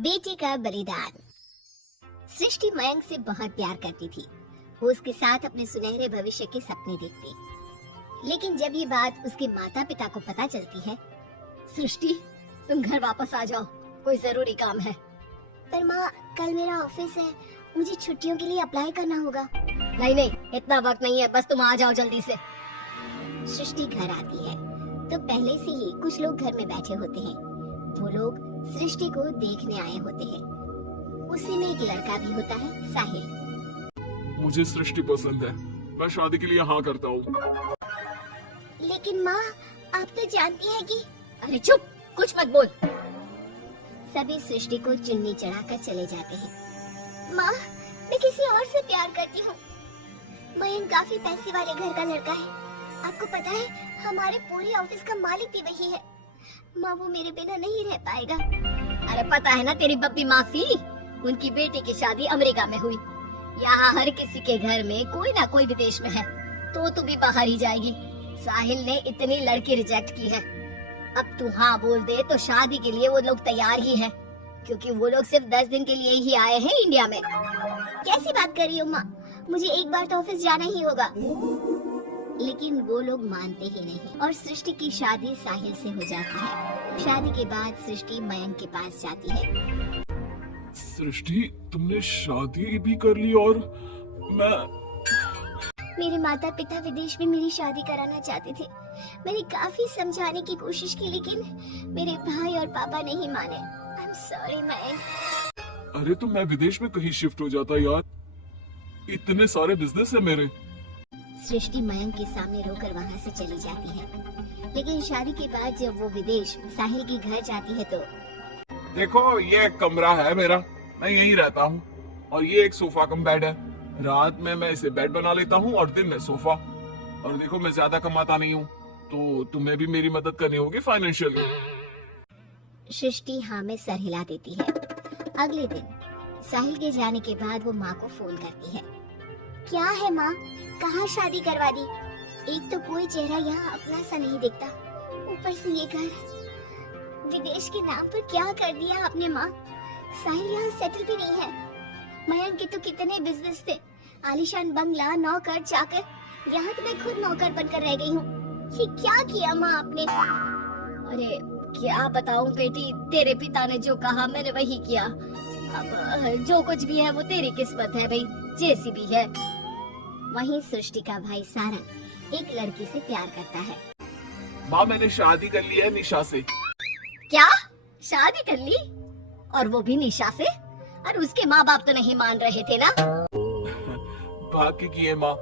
बेटे का बलिदान। सृष्टि मयंक से बहुत प्यार करती थी। वो उसके साथ अपने सुनहरे भविष्य के सपने देखती। लेकिन जब ये बात उसके माता पिता को पता चलती है, सृष्टि, तुम घर वापस आ जाओ, कोई जरूरी काम है। पर माँ, कल मेरा ऑफिस है, मुझे छुट्टियों के लिए अप्लाई करना होगा। नहीं, इतना वक्त नहीं है, बस तुम आ जाओ जल्दी से। सृष्टि घर आती है तो पहले से ही कुछ लोग घर में बैठे होते हैं। वो लोग सृष्टि को देखने आए होते हैं। उसी में एक लड़का भी होता है, साहिल। मुझे सृष्टि पसंद है, मैं शादी के लिए हाँ करता हूँ। लेकिन माँ, आप तो जानती हैं कि... अरे चुप, कुछ मत बोल। सभी सृष्टि को चुन्नी चढ़ाकर चले जाते हैं। माँ, मैं किसी और से प्यार करती हूँ। मयंक काफी पैसे वाले घर का लड़का है। आपको पता है, हमारे पूरे ऑफिस का मालिक भी वही है। माँ, वो मेरे बिना नहीं रह पाएगा। अरे पता है ना तेरी बब्बी मासी, उनकी बेटी की शादी अमेरिका में हुई। यहाँ हर किसी के घर में कोई ना कोई विदेश में है, तो तू भी बाहर ही जाएगी। साहिल ने इतनी लड़की रिजेक्ट की है। अब तू हाँ बोल दे तो शादी के लिए वो लोग तैयार ही हैं, क्योंकि वो लोग सिर्फ 10 दिन के लिए ही आए हैं इंडिया में। कैसी बात कर रही हो माँ, मुझे एक बार तो ऑफिस जाना ही होगा। लेकिन वो लोग मानते ही नहीं और सृष्टि की शादी साहिल से हो जाती है। शादी के बाद सृष्टि मयंक के पास जाती है। सृष्टि, तुमने शादी भी कर ली और मेरे माता पिता विदेश में मेरी शादी कराना चाहते थे। मैंने काफी समझाने की कोशिश की, लेकिन मेरे भाई और पापा नहीं माने। I am sorry Mayank. अरे तो मैं विदेश में कहीं शिफ्ट हो जाता यार, इतने सारे बिजनेस है मेरे। सृष्टि मयंक के सामने रोकर वहाँ से चली जाती है। लेकिन शादी के बाद जब वो विदेश साहिल के घर जाती है तो... देखो, ये एक कमरा है मेरा, मैं यहीं रहता हूँ, और ये एक सोफा कम बेड है। रात में मैं इसे बेड बना लेता हूँ और दिन में सोफा। और देखो, मैं ज्यादा कमाता नहीं हूँ, तो तुम्हें भी मेरी मदद करनी होगी फाइनेंशियली। सृष्टि हाँ में सर हिला देती है। अगले दिन साहिल के जाने के बाद वो माँ को फोन करती है। क्या है माँ, कहाँ शादी करवा दी? एक तो कोई चेहरा यहाँ अपना सा नहीं दिखता, ऊपर से ये घर, विदेश के नाम पर क्या कर दिया आपने माँ? साहिल यहाँ सेटल भी नहीं है। मयंक के तो कितने बिजनेस थे, आलीशान बंगला, नौकर चाकर, यहाँ तो मैं खुद नौकर बनकर रह गई हूँ। ये क्या किया माँ आपने? अरे क्या बताऊं बेटी, तेरे पिता ने जो कहा मैंने वही किया। अब जो कुछ भी है वो तेरी किस्मत है भाई, जैसी भी है। वहीं सृष्टि का भाई सारंग एक लड़की से प्यार करता है। माँ, मैंने शादी कर ली है निशा से। क्या? शादी कर ली? और वो भी निशा से? और उसके माँ बाप तो नहीं मान रहे थे ना? भाग्य की है माँ,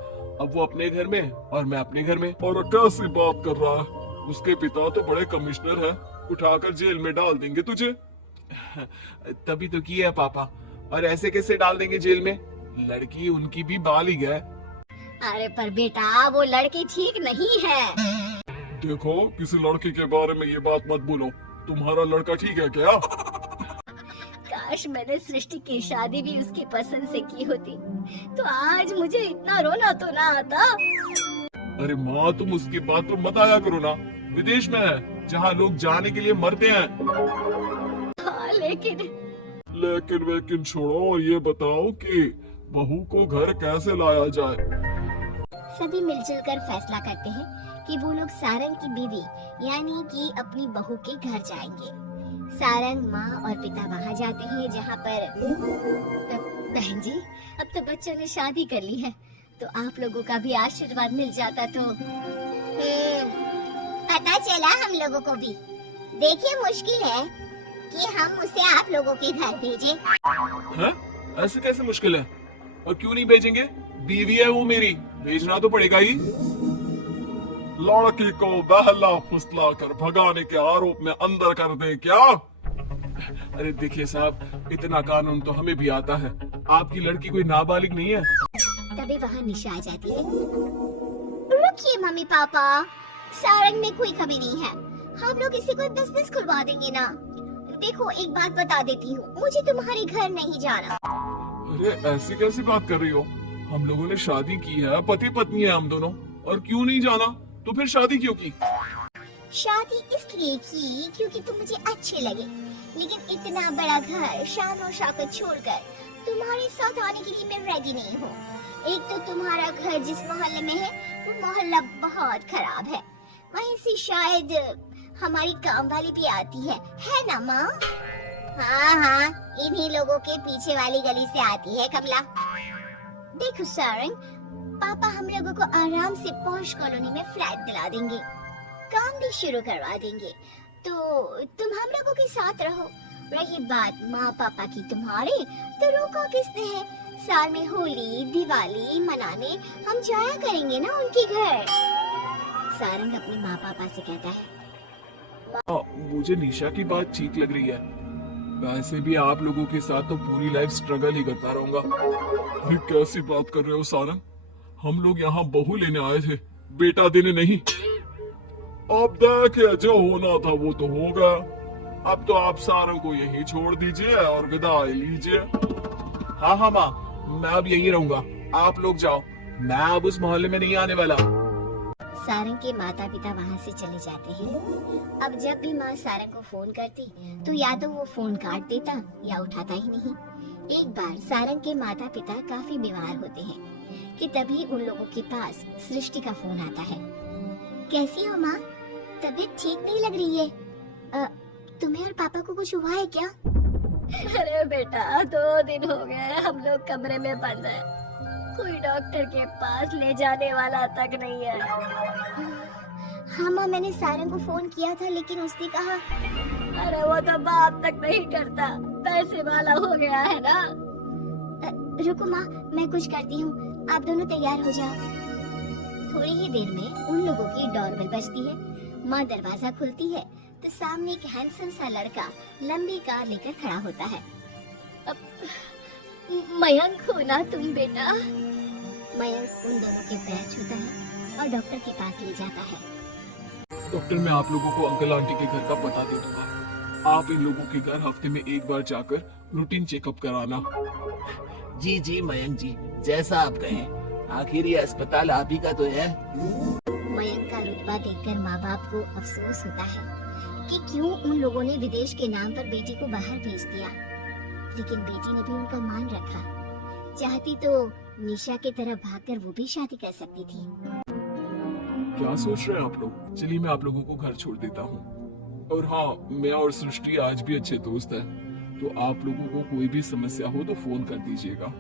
अब वो अपने घर में और मैं अपने घर में। और कैसी बात कर रहा है, उसके पिता तो बड़े कमिश्नर हैं, उठाकर जेल में डाल देंगे तुझे। तभी तो किया है पापा, और ऐसे कैसे डाल देंगे जेल में? लड़की उनकी भी बालिग है। अरे पर बेटा, वो लड़की ठीक नहीं है। देखो, किसी लड़की के बारे में ये बात मत बोलो। तुम्हारा लड़का ठीक है क्या? काश मैंने सृष्टि की शादी भी उसकी पसंद से की होती, तो आज मुझे इतना रोना तो ना आता। अरे माँ, तुम उसकी बात तो मत आया करो ना, विदेश में है जहाँ लोग जाने के लिए मरते हैं। हाँ, लेकिन वेकिन छोड़ो और ये बताओ कि बहू को घर कैसे लाया जाए? सभी मिलजुल कर फैसला करते हैं कि वो लोग सारंग की बीवी यानी कि अपनी बहू के घर जाएंगे। सारंग, माँ और पिता वहाँ जाते हैं जहाँ पर... बहन जी, अब तो बच्चों ने शादी कर ली है, तो आप लोगों का भी आशीर्वाद मिल जाता तो... पता चला हम लोगों को भी। देखिए, मुश्किल है कि हम उसे आप लोगों के घर भेजें। हैं? ऐसे कैसे मुश्किल है? और क्यों नहीं भेजेंगे? बीवी है वो मेरी, भेजना तो पड़ेगा ही। लड़की को बहला फुसला कर भगाने के आरोप में अंदर कर दे क्या? अरे देखिए साहब, इतना कानून तो हमें भी आता है, आपकी लड़की कोई नाबालिग नहीं है। तभी वहाँ निशा आ जाती है। रुकिए मम्मी पापा, सारंग में कोई कमी नहीं है, हम लोग इसे कोई बिजनेस खुलवा देंगे ना। देखो, एक बात बता देती हूँ, मुझे तुम्हारे घर नहीं जाना। अरे ऐसी कैसी बात कर रही हो? हम लोगों ने शादी की है, पति पत्नी है हम दोनों, और क्यों नहीं जाना? तो फिर शादी क्यों की? शादी इसलिए की क्योंकि तुम मुझे अच्छे लगे, लेकिन इतना बड़ा घर शान और शौकत छोड़कर तुम्हारे साथ आने के लिए मैं रेडी नहीं हूँ। एक तो तुम्हारा घर जिस मोहल्ले में है वो मोहल्ला बहुत खराब है, वहीं से शायद हमारी काम वाली भी आती है ना माँ? हाँ हाँ, इन्हीं लोगों के पीछे वाली गली से आती है कमला। देखो सारंग, पापा हम लोगों को आराम से पॉश कॉलोनी में फ्लैट दिला देंगे, काम भी शुरू करवा देंगे, तो तुम हम लोगों के साथ रहो। रही बात माँ पापा की तुम्हारे, तो रोका किसने है? साल में होली दिवाली मनाने हम जाया करेंगे ना उनके घर। सारंग अपने माँ पापा से कहता है। मुझे निशा की बात ठीक लग रही है। वैसे भी आप लोगों के साथ तो पूरी लाइफ स्ट्रगल ही करता रहूंगा। अरे कैसी बात कर रहे हो सारंग, हम लोग यहाँ बहू लेने आए थे, बेटा देने नहीं। अब देखिए, जो होना था वो तो हो गया। अब तो आप सारंग को यहीं छोड़ दीजिए और विदाई लीजिए। हाँ हाँ माँ, मैं अब यहीं रहूंगा, आप लोग जाओ, मैं अब उस मोहल्ले में नहीं आने वाला। सारंग के माता पिता वहाँ से चले जाते हैं। अब जब भी माँ सारंग को फोन करती तो या तो वो फोन काट देता या उठाता ही नहीं। एक बार सारंग के माता पिता काफी बीमार होते हैं कि तभी उन लोगों के पास सृष्टि का फोन आता है। कैसी हो माँ? तबीयत ठीक नहीं लग रही है। तुम्हें और पापा को कुछ हुआ है क्या? अरे बेटा, 2 दिन हो गए हम लोग कमरे में बंद हैं। कोई डॉक्टर के पास ले जाने वाला तक नहीं है। हाँ माँ, मैंने सारंग को फोन किया था लेकिन उसने कहा। अरे वो तो बात तक नहीं करता, पैसे वाला हो गया है ना। रुको माँ, मैं कुछ करती हूँ, आप दोनों तैयार हो जाओ। थोड़ी ही देर में उन लोगों की डोरबेल बजती है। माँ दरवाजा खुलती है तो सामने एक हैंडसम सा लड़का लंबी कार लेकर खड़ा होता है। मयंक हो ना तुम बेटा? मयंक उन दोनों के पैर छूता है और डॉक्टर के पास ले जाता है। डॉक्टर, मैं आप लोगों को अंकल आंटी के घर का पता दे दूंगा। आप इन लोगों के घर हफ्ते में एक बार जाकर रूटीन चेकअप कराना। जी जी मयंक जी, जैसा आप कहें, आखिर ये अस्पताल आप ही का तो है। मयंक का रुतबा देखकर माँ बाप को अफसोस होता है कि क्यों उन लोगों ने विदेश के नाम पर बेटी को बाहर भेज दिया, लेकिन बेटी ने भी उनका मान रखा। चाहती तो निशा की तरह भागकर वो भी शादी कर सकती थी। क्या सोच रहे हैं आप लोग? चलिए मैं आप लोगों को घर छोड़ देता हूँ। और हाँ, मैं और सृष्टि आज भी अच्छे दोस्त हैं, तो आप लोगों को कोई भी समस्या हो तो फोन कर दीजिएगा।